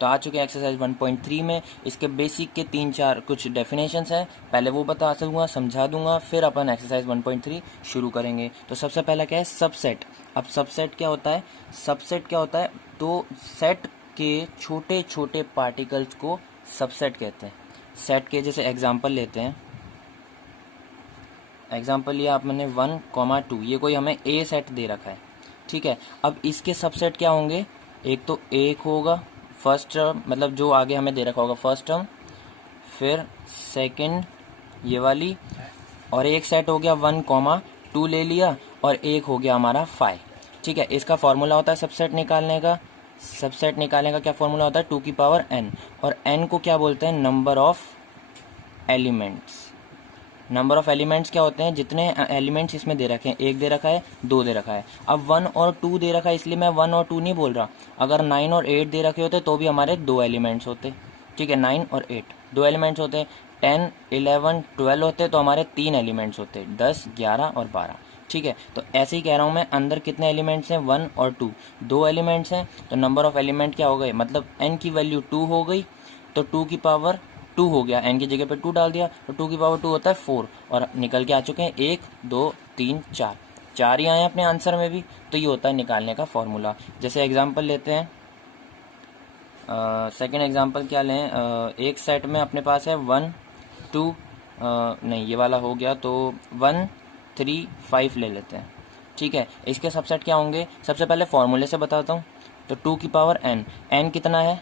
तो आ चुके हैं एक्सरसाइज 1.3 में। इसके बेसिक के 3-4 कुछ डेफिनेशंस हैं, पहले वो बता दूंगा, समझा दूंगा, फिर अपन एक्सरसाइज 1.3 शुरू करेंगे। तो सबसे पहला क्या है, सबसेट। अब सबसेट क्या होता है, सबसेट क्या होता है, तो सेट के छोटे छोटे पार्टिकल्स को सबसेट कहते हैं। सेट के जैसे एग्जांपल लेते हैं, एग्जांपल लिया आपने 1, 2, ये कोई हमें ए सेट दे रखा है, ठीक है। अब इसके सबसेट क्या होंगे, एक तो एक होगा फर्स्ट टर्म, मतलब जो आगे हमें दे रखा होगा फर्स्ट टर्म, फिर सेकंड ये वाली, और एक सेट हो गया 1, 2 ले लिया, और एक हो गया हमारा 5, ठीक है। इसका फॉर्मूला होता है सबसेट निकालने का, सबसेट निकालने का क्या फॉर्मूला होता है, 2 की पावर n, और n को क्या बोलते हैं, number of elements. Number of elements क्या होते हैं, जितने एलिमेंट्स इसमें दे रखे हैं, एक दे रखा है, 2 दे रखा है। अब 1 और 2 दे रखा है, इसलिए मैं 1 और 2 नहीं बोल रहा। अगर 9 और 8 दे रखे होते तो भी हमारे 2 एलिमेंट्स होते, ठीक है। 9 और 8 2 एलिमेंट्स होते, 10, 11, 12 होते तो हमारे 3 एलिमेंट्स होते, 10, 11 और 12, ठीक है। तो ऐसे ही कह रहा हूँ मैं, अंदर कितने एलिमेंट्स हैं, 1 और 2, 2 एलिमेंट्स हैं, तो नंबर ऑफ एलिमेंट क्या हो गए, मतलब n की वैल्यू 2 हो गई, तो 2 की पावर 2 हो गया, n की जगह पे 2 डाल दिया, तो 2 की पावर 2 होता है 4, और निकल के आ चुके हैं 1, 2, 3, 4, 4 ही आए अपने आंसर में भी। तो ये होता है निकालने का फॉर्मूला। जैसे एग्जांपल लेते हैं, सेकंड एग्जांपल क्या लें, एक सेट में अपने पास है 1, 2, नहीं ये वाला हो गया, तो 1, 3, 5 ले लेते हैं, ठीक है। इसके सबसेट क्या होंगे, सबसे पहले फॉर्मूले से बताता हूँ। तो 2 की पावर n, n कितना है,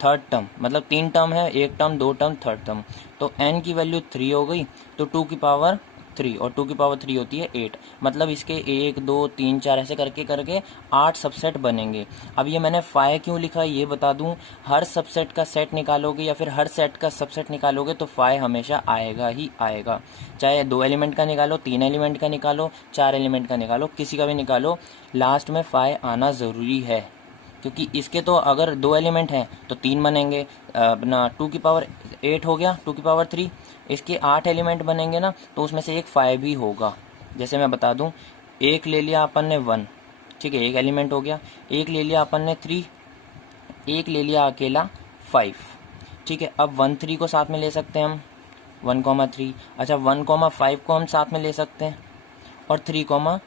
थर्ड टर्म, मतलब 3 टर्म है, एक टर्म, 2 टर्म, थर्ड टर्म, तो n की वैल्यू 3 हो गई, तो 2 की पावर 3, और 2 की पावर 3 होती है 8, मतलब इसके 1, 2, 3, 4 ऐसे करके करके 8 सबसेट बनेंगे। अब ये मैंने 5 क्यों लिखा है ये बता दूं, हर सबसेट का सेट निकालोगे या फिर हर सेट का सबसेट निकालोगे तो 5 हमेशा आएगा ही आएगा, चाहे 2 एलिमेंट का निकालो, 3 एलिमेंट का निकालो, 4 एलिमेंट का निकालो, किसी का भी निकालो, लास्ट में 5 आना ज़रूरी है। क्योंकि इसके तो अगर 2 एलिमेंट हैं तो 3 बनेंगे, अपना 2 की पावर 8 हो गया, 2 की पावर 3, इसके 8 एलिमेंट बनेंगे ना, तो उसमें से एक 5 भी होगा। जैसे मैं बता दूं, एक ले लिया अपन ने 1, ठीक है, एक एलिमेंट हो गया, एक ले लिया अपन ने 3, एक ले लिया अकेला 5, ठीक है। अब 1, 3 को साथ में ले सकते हैं हम, 1, 3, अच्छा 1, 5 को हम साथ में ले सकते हैं, और 3,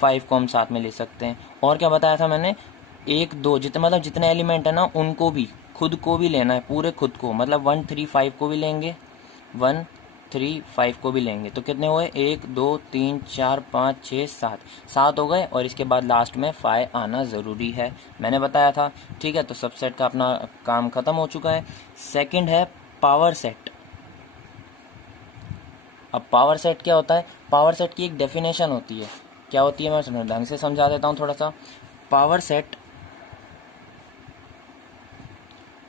5 को हम साथ में ले सकते हैं। और क्या बताया था मैंने, 1, 2 जितने, मतलब जितने एलिमेंट है ना उनको भी, खुद को भी लेना है, पूरे खुद को, मतलब 1, 3, 5 को भी लेंगे, 1, 3, 5 को भी लेंगे, तो कितने हुए, 1, 2, 3, 4, 5, 6, 7, 7 हो गए, और इसके बाद लास्ट में 5 आना ज़रूरी है, मैंने बताया था, ठीक है। तो सबसेट का अपना काम ख़त्म हो चुका है। सेकंड है पावर सेट। अब पावर सेट क्या होता है, पावर सेट की एक डेफिनेशन होती है, क्या होती है मैं ढंग से समझा देता हूँ थोड़ा सा। Power set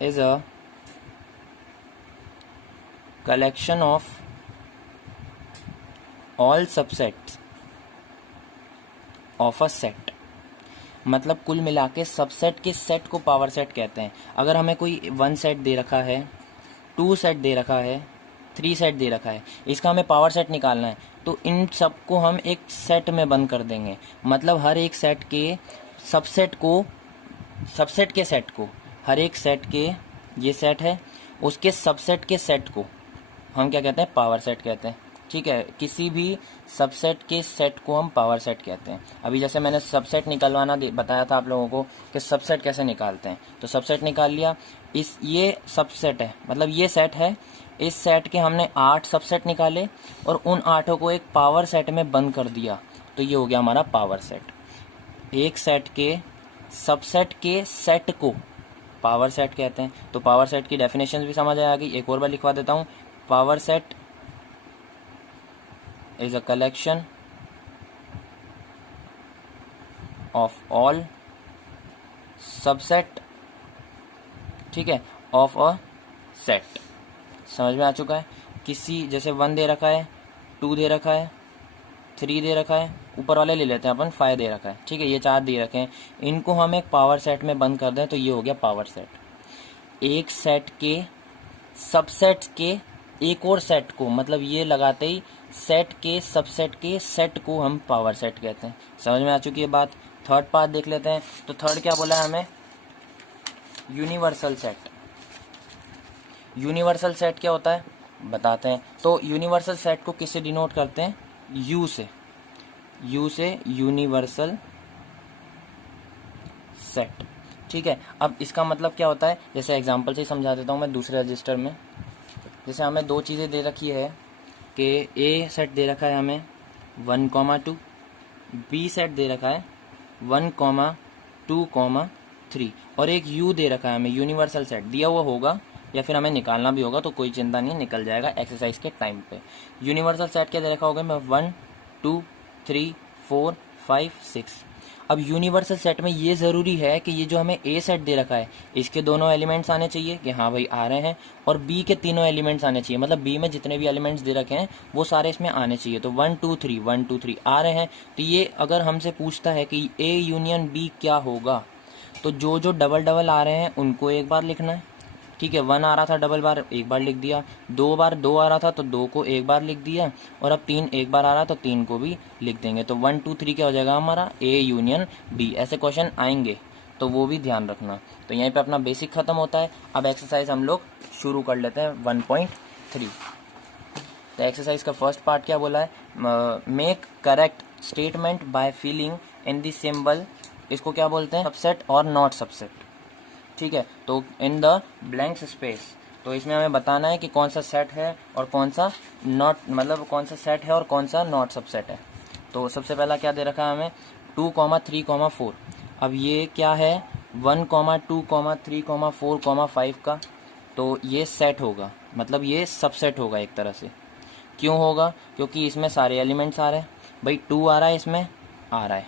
is a collection of all subsets of a set, मतलब कुल मिला के सबसेट के सेट को पावर सेट कहते हैं। अगर हमें कोई 1 सेट दे रखा है, 2 सेट दे रखा है, 3 सेट दे रखा है, इसका हमें पावर सेट निकालना है, तो इन सबको हम एक सेट में बंद कर देंगे, मतलब हर एक सेट के सबसेट को, सबसेट के सेट को, हर एक सेट के, ये सेट है, उसके सबसेट के सेट को हम क्या कहते हैं, पावर सेट कहते हैं, ठीक है। किसी भी सबसेट के सेट को हम पावर सेट कहते हैं। अभी जैसे मैंने सबसेट निकलवाना बताया था आप लोगों को कि सबसेट कैसे निकालते हैं, तो सबसेट निकाल लिया, इस ये सबसेट है, मतलब ये सेट है, इस सेट के हमने 8 सबसेट निकाले और उन 8 को एक पावर सेट में बंद कर दिया, तो ये हो गया हमारा पावर सेट। एक सेट के सबसेट के सेट को पावर सेट कहते हैं। तो पावर सेट की डेफिनेशन भी समझ आ गई, एक और बार लिखवा देता हूँ। Power set is a collection of all subset, ठीक है, ऑफ अ सेट। समझ में आ चुका है। किसी जैसे 1 दे रखा है, 2 दे रखा है, 3 दे रखा है, ऊपर वाले ले लेते हैं अपन, 5 दे रखा है, ठीक है, ये 4 दे रखे हैं, इनको हम एक पावर सेट में बंद कर दें तो ये हो गया पावर सेट। एक सेट के सबसेट के एक और सेट को, मतलब ये लगाते ही सेट के सबसेट के सेट को हम पावर सेट कहते हैं। समझ में आ चुकी है बात। थर्ड पार्ट देख लेते हैं। तो थर्ड क्या बोला है हमें, यूनिवर्सल सेट। यूनिवर्सल सेट क्या होता है बताते हैं। तो यूनिवर्सल सेट को किससे डिनोट करते हैं? यू से। यू से यूनिवर्सल सेट। ठीक है, अब इसका मतलब क्या होता है, जैसे एग्जांपल से ही समझा देता हूँ मैं दूसरे रजिस्टर में। जैसे हमें दो चीज़ें दे रखी है कि ए सेट दे रखा है हमें 1,2, बी सेट दे रखा है 1,2,3 और एक यू दे रखा है हमें। यूनिवर्सल सेट दिया हुआ होगा या फिर हमें निकालना भी होगा तो कोई चिंता नहीं, निकल जाएगा एक्सरसाइज के टाइम पे। यूनिवर्सल सेट क्या दे रखा होगा मैं 1 2 3 4 5 6। अब यूनिवर्सल सेट में ये ज़रूरी है कि ये जो हमें ए सेट दे रखा है इसके दोनों एलिमेंट्स आने चाहिए कि हाँ भाई आ रहे हैं, और बी के तीनों एलिमेंट्स आने चाहिए, मतलब बी में जितने भी एलिमेंट्स दे रखे हैं वो सारे इसमें आने चाहिए। तो 1 2 3 1 2 3 आ रहे हैं। तो ये अगर हमसे पूछता है कि ए यूनियन बी क्या होगा, तो जो जो डबल डबल आ रहे हैं उनको एक बार लिखना है। ठीक है, 1 आ रहा था डबल बार एक बार लिख दिया, 2 बार 2 आ रहा था तो 2 को एक बार लिख दिया, और अब 3 एक बार आ रहा तो 3 को भी लिख देंगे। तो 1 2 3 क्या हो जाएगा हमारा ए यूनियन बी। ऐसे क्वेश्चन आएंगे तो वो भी ध्यान रखना। तो यहीं पे अपना बेसिक खत्म होता है। अब एक्सरसाइज हम लोग शुरू कर लेते हैं 1.3। तो एक्सरसाइज का फर्स्ट पार्ट क्या बोला है, make correct statement by filling in the symbol. इसको क्या बोलते हैं, सबसेट और नॉट सबसेट। ठीक है, तो इन द ब्लैंक्स स्पेस, तो इसमें हमें बताना है कि कौन सा सेट है और कौन सा नॉट, मतलब कौन सा सेट है और कौन सा नॉट सबसेट है। तो सबसे पहला क्या दे रखा है हमें 2, 3, 4। अब ये क्या है 1, 2, 3, 4, 5 का, तो ये सेट होगा, मतलब ये सबसेट होगा एक तरह से। क्यों होगा, क्योंकि इसमें सारे एलिमेंट्स आ रहे हैं भाई। 2 आ रहा है, इसमें आ रहा है,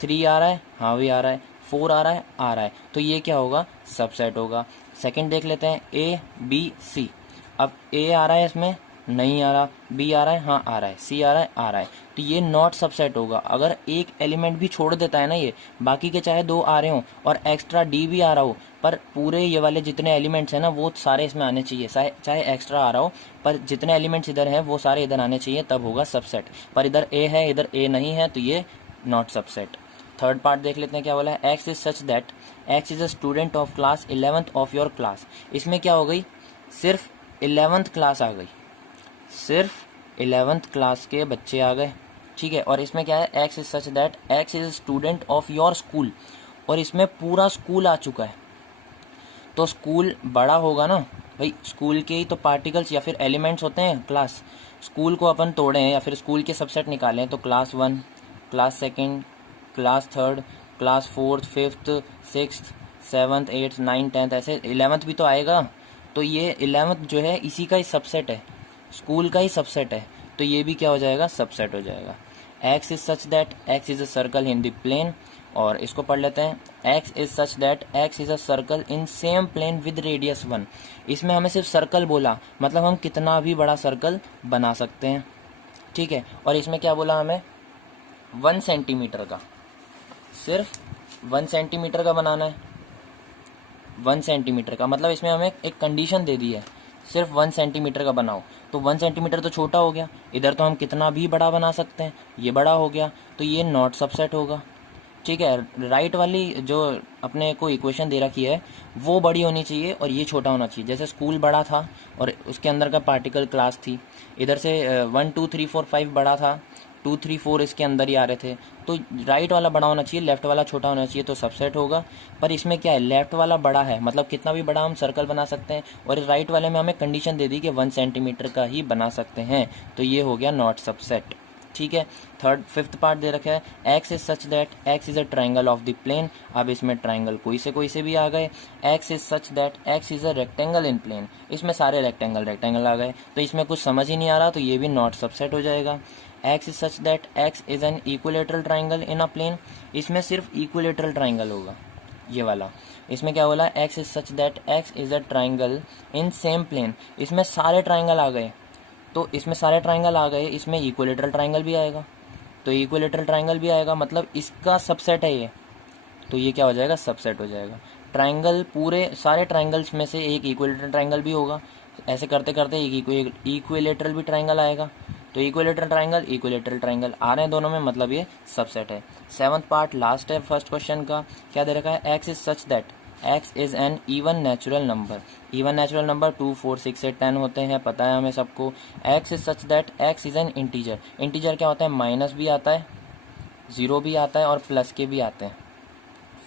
3 आ रहा है, हाँ भी आ रहा है, 4 आ रहा है, आ रहा है, तो ये क्या होगा सबसेट होगा। सेकंड देख लेते हैं ए बी सी। अब ए आ रहा है, इसमें नहीं आ रहा, बी आ रहा है, हाँ आ रहा है, सी आ रहा है, आ रहा है, तो ये नॉट सबसेट होगा। अगर एक एलिमेंट भी छोड़ देता है ना, ये बाकी के चाहे 2 आ रहे हो और एक्स्ट्रा डी भी आ रहा हो, पर पूरे ये वाले जितने एलिमेंट्स हैं ना वो सारे इसमें आने चाहिए, चाहे एक्स्ट्रा आ रहा हो, पर जितने एलिमेंट्स इधर हैं वो सारे इधर आने चाहिए, तब होगा सबसेट। पर इधर ए है, इधर ए नहीं है, तो ये नॉट सबसेट। थर्ड पार्ट देख लेते हैं क्या बोला है, X is such that X is a student of class 11th of your class. इसमें क्या हो गई, सिर्फ 11th क्लास आ गई, सिर्फ 11th क्लास के बच्चे आ गए। ठीक है, और इसमें क्या है, X is such that X is a student of your school, और इसमें पूरा स्कूल आ चुका है। तो स्कूल बड़ा होगा ना भाई, स्कूल के ही तो पार्टिकल्स या फिर एलिमेंट्स होते हैं क्लास। स्कूल को अपन तोड़े हैं या फिर स्कूल के सबसेट निकालें तो class 1, class 2, class 3, class 4, 5th, 6th, 7th, 8th, 9th, 10th, ऐसे 11th भी तो आएगा। तो ये 11th जो है इसी का ही सबसेट है, स्कूल का ही सबसेट है, तो ये भी क्या हो जाएगा सबसेट हो जाएगा। X is such that X is a circle in the plane, और इसको पढ़ लेते हैं, X is such that X is a circle in same plane with radius 1। इसमें हमें सिर्फ सर्कल बोला, मतलब हम कितना भी बड़ा सर्कल बना सकते हैं। ठीक है, और इसमें क्या बोला हमें 1 सेंटीमीटर का, सिर्फ 1 सेंटीमीटर का बनाना है। 1 सेंटीमीटर का मतलब इसमें हमें एक कंडीशन दे दी है, सिर्फ 1 सेंटीमीटर का बनाओ। तो 1 सेंटीमीटर तो छोटा हो गया, इधर तो हम कितना भी बड़ा बना सकते हैं, ये बड़ा हो गया, तो ये नॉट सबसेट होगा। ठीक है, राइट वाली जो अपने को इक्वेशन दे रखी है वो बड़ी होनी चाहिए और ये छोटा होना चाहिए। जैसे स्कूल बड़ा था और उसके अंदर का पार्टिकल क्लास थी, इधर से 1 2 3 4 5 बड़ा था, 2 3 4 इसके अंदर ही आ रहे थे, तो राइट वाला बड़ा होना चाहिए, लेफ्ट वाला छोटा होना चाहिए, तो सबसेट होगा। पर इसमें क्या है, लेफ्ट वाला बड़ा है, मतलब कितना भी बड़ा हम सर्कल बना सकते हैं, और राइट वाले में हमें कंडीशन दे दी कि 1 सेंटीमीटर का ही बना सकते हैं, तो ये हो गया नॉट सबसेट। ठीक है, फिफ्थ पार्ट दे रखा है, X is such that X is a triangle of the plane. अब इसमें ट्राइंगल कोई से भी आ गए। X is such that X is a rectangle in plane, इसमें सारे रेक्टेंगल आ गए, तो इसमें कुछ समझ ही नहीं आ रहा, तो ये भी नॉट सबसेट हो जाएगा। X is such that X is an equilateral triangle in a plane, इसमें सिर्फ इक्विलेटरल ट्राइंगल होगा ये वाला। इसमें क्या बोला, X is such that X is a triangle in same plane, इसमें सारे ट्राइंगल आ गए, तो इसमें सारे ट्राइंगल आ गए, इसमें इक्विलेटरल ट्राइंगल भी आएगा, तो इक्विलेटरल ट्राइंगल भी आएगा, मतलब इसका सबसेट है ये, तो ये क्या हो जाएगा सबसेट हो जाएगा। ट्राइंगल पूरे सारे ट्राइंगल्स में से एक इक्विलेटरल ट्राइंगल भी होगा, ऐसे करते करते एक इक्विलेटरल भी ट्राइंगल आएगा, तो इक्विलेटरल ट्राइंगल आ रहे हैं दोनों में, मतलब ये सबसेट है। सेवंथ पार्ट लास्ट है फर्स्ट क्वेश्चन का, क्या दे रखा है, X is such that x is an even natural number. Even natural number 2, 4, 6, 8, 10 होते हैं, पता है हमें सबको। x is such that x is an integer. Integer क्या होता है? माइनस भी आता है, ज़ीरो भी आता है और प्लस के भी आते हैं।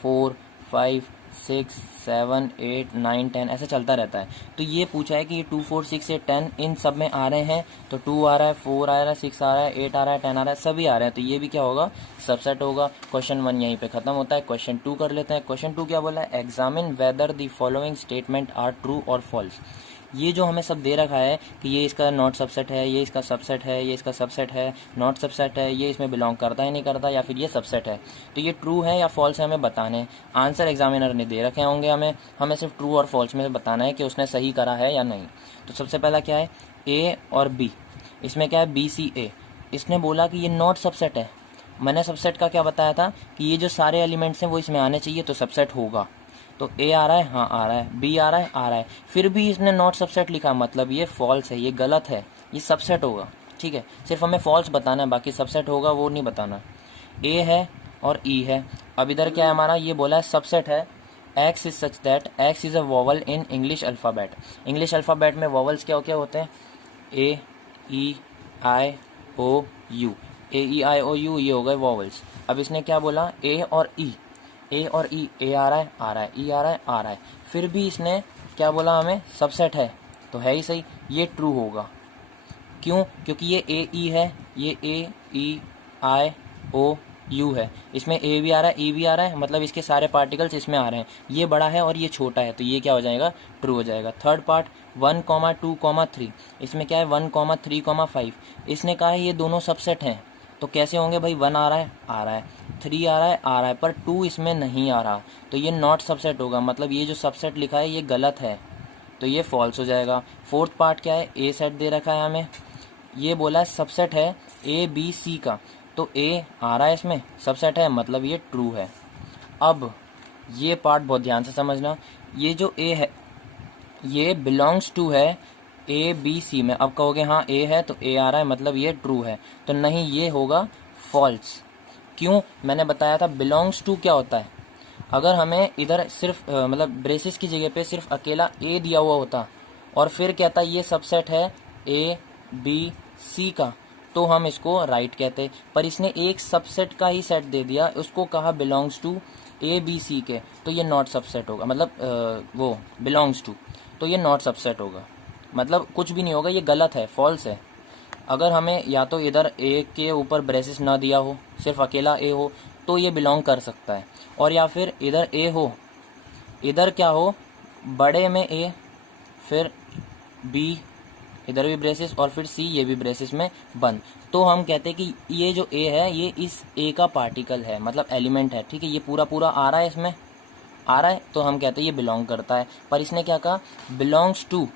4, 5, 6, 7, 8, 9, 10 ऐसे चलता रहता है। तो ये पूछा है कि ये 2, 4, 6, 8, 10 इन सब में आ रहे हैं, तो 2 आ रहा है, 4 आ रहा है, 6 आ रहा है, 8 आ रहा है, 10 आ रहा है, सभी आ रहे हैं, तो ये भी क्या होगा? सबसेट होगा। क्वेश्चन 1 यहीं पे खत्म होता है। क्वेश्चन 2 कर लेते हैं। क्वेश्चन 2 क्या बोला है? Examine whether the following statement are true और फॉल्स। ये जो हमें सब दे रखा है कि ये इसका नॉट सबसेट है, ये इसका सबसेट है, ये इसका सबसेट है, नॉट सबसेट है, ये इसमें बिलोंग करता है नहीं करता, या फिर ये सबसेट है, तो ये ट्रू है या फॉल्स है हमें बताने हैं। आंसर एग्जामिनर ने दे रखे होंगे, हमें सिर्फ ट्रू और फॉल्स में बताना है कि उसने सही करा है या नहीं। तो सबसे पहला क्या है? ए और बी। इसमें क्या है? बी सी ए। इसने बोला कि ये नॉट सबसेट है। मैंने सबसेट का क्या बताया था कि ये जो सारे एलिमेंट्स हैं वो इसमें आने चाहिए, तो सबसेट होगा। तो ए आ रहा है, हाँ आ रहा है, बी आ रहा है, आ रहा है, फिर भी इसने नॉट सबसेट लिखा, मतलब ये फॉल्स है, ये गलत है, ये सबसेट होगा। ठीक है, सिर्फ हमें फॉल्स बताना है, बाकी सबसेट होगा वो नहीं बताना। ए है और ई है। अब इधर क्या है हमारा? ये बोला है सबसेट है X is such that X is a vowel in English alphabet. English alphabet में वॉवल्स क्या क्या होते हैं? ए, ई, आई, ओ, you. A, E, I, O, you, ये हो गए वॉवल्स। अब इसने क्या बोला? ए और ई। ए और ई, ए आ रहा है, आ रहा है, ई आ रहा है, आ रहा है, फिर भी इसने क्या बोला? हमें सबसेट है, तो है ही सही, ये ट्रू होगा। क्यों? क्योंकि ये ए ई है, ये ए ई आई ओ यू है, इसमें ए भी आ रहा है, ई भी आ रहा है, मतलब इसके सारे पार्टिकल्स इसमें आ रहे हैं। ये बड़ा है और ये छोटा है, तो ये क्या हो जाएगा? ट्रू हो जाएगा। थर्ड पार्ट 1, 2, 3, इसमें क्या है? 1, 3, 5। इसने कहा है ये दोनों सबसेट हैं, तो कैसे होंगे भाई? 1 आ रहा है, आ रहा है, 3 आ रहा है, आ रहा है, पर 2 इसमें नहीं आ रहा, तो ये नॉट सबसेट होगा, मतलब ये जो सबसेट लिखा है ये गलत है, तो ये फॉल्स हो जाएगा। फोर्थ पार्ट क्या है? ए सेट दे रखा है हमें, ये बोला है सबसेट है ए बी सी का, तो ए आ रहा है इसमें, सबसेट है, मतलब ये ट्रू है। अब ये पार्ट बहुत ध्यान से समझना, ये जो ए है ये बिलोंग्स टू है ए बी सी में। अब कहोगे हाँ ए है तो ए आ रहा है, मतलब ये ट्रू है, तो नहीं, ये होगा फॉल्स। क्यों? मैंने बताया था बिलोंग्स टू क्या होता है। अगर हमें इधर सिर्फ मतलब ब्रेसिस की जगह पे सिर्फ अकेला ए दिया हुआ होता और फिर कहता ये सबसेट है ए बी सी का, तो हम इसको राइट कहते, पर इसने एक सबसेट का ही सेट दे दिया, उसको कहा belongs to A B C के, तो ये नॉट सबसेट होगा, मतलब वो बिलोंग्स टू, तो ये नॉट सबसेट होगा, मतलब कुछ भी नहीं होगा, ये गलत है, फॉल्स है। अगर हमें या तो इधर ए के ऊपर ब्रेसिस ना दिया हो, सिर्फ अकेला ए हो, तो ये बिलोंग कर सकता है, और या फिर इधर ए हो, इधर क्या हो, बड़े में ए, फिर बी, इधर भी ब्रेसिस, और फिर सी, ये भी ब्रेसिस में बंद, तो हम कहते हैं कि ये जो ए है ये इस ए का पार्टिकल है, मतलब एलिमेंट है। ठीक है, ये पूरा पूरा आ रहा है, इसमें आ रहा है, तो हम कहते हैं ये बिलोंग करता है। पर इसने क्या कहा? बिलोंग्स टू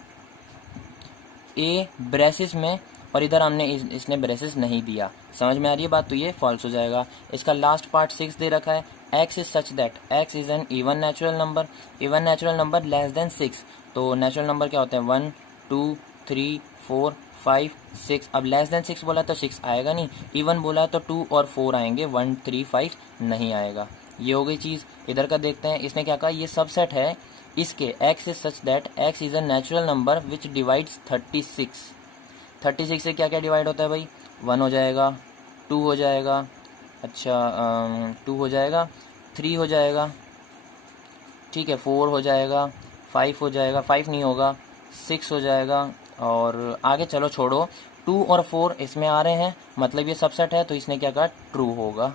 ए ब्रेसिस में, और इधर हमने इसने ब्रेसिस नहीं दिया। समझ में आ रही है बात? तो ये फॉल्स हो जाएगा। इसका लास्ट पार्ट 6 दे रखा है, X is such that X is N even natural number, even natural number less than 6। तो नेचुरल नंबर क्या होते हैं? 1, 2, 3, 4, 5, 6। अब लेस देन 6 बोला तो 6 आएगा नहीं, इवन बोला तो 2 और 4 आएंगे, 1, 3, 5 नहीं आएगा। ये हो गई चीज़। इधर का देखते हैं, इसने क्या कहा? ये सबसेट है इसके, x is such that X is a natural number which divides 36। 36 से क्या क्या डिवाइड होता है भाई? 1 हो जाएगा, 2 हो जाएगा, अच्छा 2 हो जाएगा, 3 हो जाएगा, ठीक है, 4 हो जाएगा, 5 हो जाएगा, 5 नहीं होगा, 6 हो जाएगा, और आगे चलो छोड़ो, 2 और 4 इसमें आ रहे हैं, मतलब ये सबसेट है, तो इसने क्या कहा? ट्रू होगा।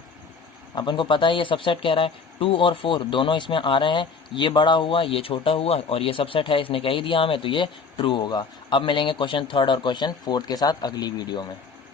अपन को पता है ये सबसेट कह रहा है, 2 और 4 दोनों इसमें आ रहे हैं, ये बड़ा हुआ, ये छोटा हुआ, और ये सबसेट है, इसने कह ही दिया हमें, तो ये ट्रू होगा। अब मिलेंगे क्वेश्चन 3 और क्वेश्चन 4 के साथ अगली वीडियो में।